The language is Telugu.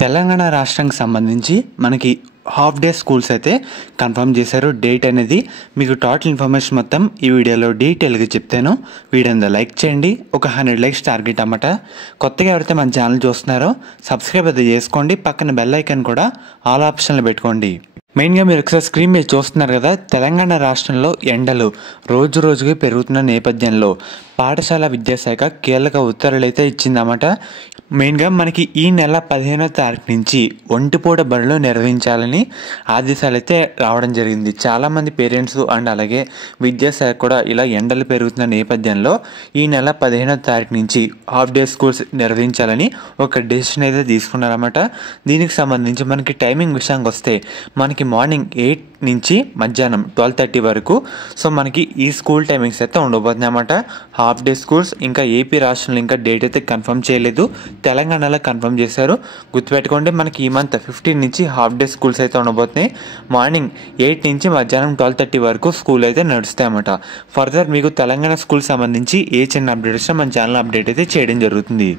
తెలంగాణ రాష్ట్రానికి సంబంధించి మనకి హాఫ్ డే స్కూల్స్ అయితే కన్ఫర్మ్ చేశారు. డేట్ అనేది మీకు టోటల్ ఇన్ఫర్మేషన్ మొత్తం ఈ వీడియోలో డీటెయిల్గా చెప్తాను. వీడియోని లైక్ చేయండి. ఒక 100 లైక్స్ టార్గెట్ అన్నమాట. కొత్తగా ఎవరైతే మన ఛానల్ చూస్తున్నారో సబ్స్క్రైబ్ అయితే చేసుకోండి. పక్కన బెల్ ఐకాన్ కూడా ఆల్ ఆప్షన్లో పెట్టుకోండి. మెయిన్గా మీరు ఒకసారి స్క్రీన్ మీద చూస్తున్నారు కదా, తెలంగాణ రాష్ట్రంలో ఎండలు రోజు రోజుకి పెరుగుతున్న నేపథ్యంలో పాఠశాల విద్యాశాఖ కీలక ఉత్తర్వులు అయితే ఇచ్చిందన్నమాట. మెయిన్గా మనకి ఈ నెల 15వ తారీఖు నుంచి ఒంటిపూట బడులు నిర్వహించాలని ఆదేశాలు అయితే రావడం జరిగింది. చాలామంది పేరెంట్స్ అండ్ అలాగే విద్యాశాఖ కూడా ఇలా ఎండలు పెరుగుతున్న నేపథ్యంలో ఈ నెల 15వ తారీఖు నుంచి హాఫ్ డే స్కూల్స్ నిర్వహించాలని ఒక డెసిషన్ అయితే తీసుకున్నారన్నమాట. దీనికి సంబంధించి మనకి టైమింగ్ విషయానికి వస్తే మనకి మార్నింగ్ 8 నుంచి మధ్యాహ్నం 12:30 వరకు సో మనకి ఈ స్కూల్ టైమింగ్స్ అయితే ఉండబోతున్నాయి అన్నమాట. హాఫ్ డే స్కూల్స్ ఇంకా ఏపీ రాష్ట్రంలో ఇంకా డేట్ అయితే కన్ఫర్మ్ చేయలేదు, తెలంగాణలో కన్ఫర్మ్ చేశారు. గుర్తుపెట్టుకోండి, మనకి ఈ మంత్ 15 నుంచి హాఫ్ డే స్కూల్స్ అయితే ఉండబోతున్నాయి. మార్నింగ్ 8 నుంచి మధ్యాహ్నం 12:30 వరకు స్కూల్ అయితే నడుస్తాయి అన్నమాట. ఫర్దర్ మీకు తెలంగాణ స్కూల్ సంబంధించి ఏ చిన్న అప్డేట్ వచ్చినా మన ఛానల్ అప్డేట్ అయితే చేయడం జరుగుతుంది.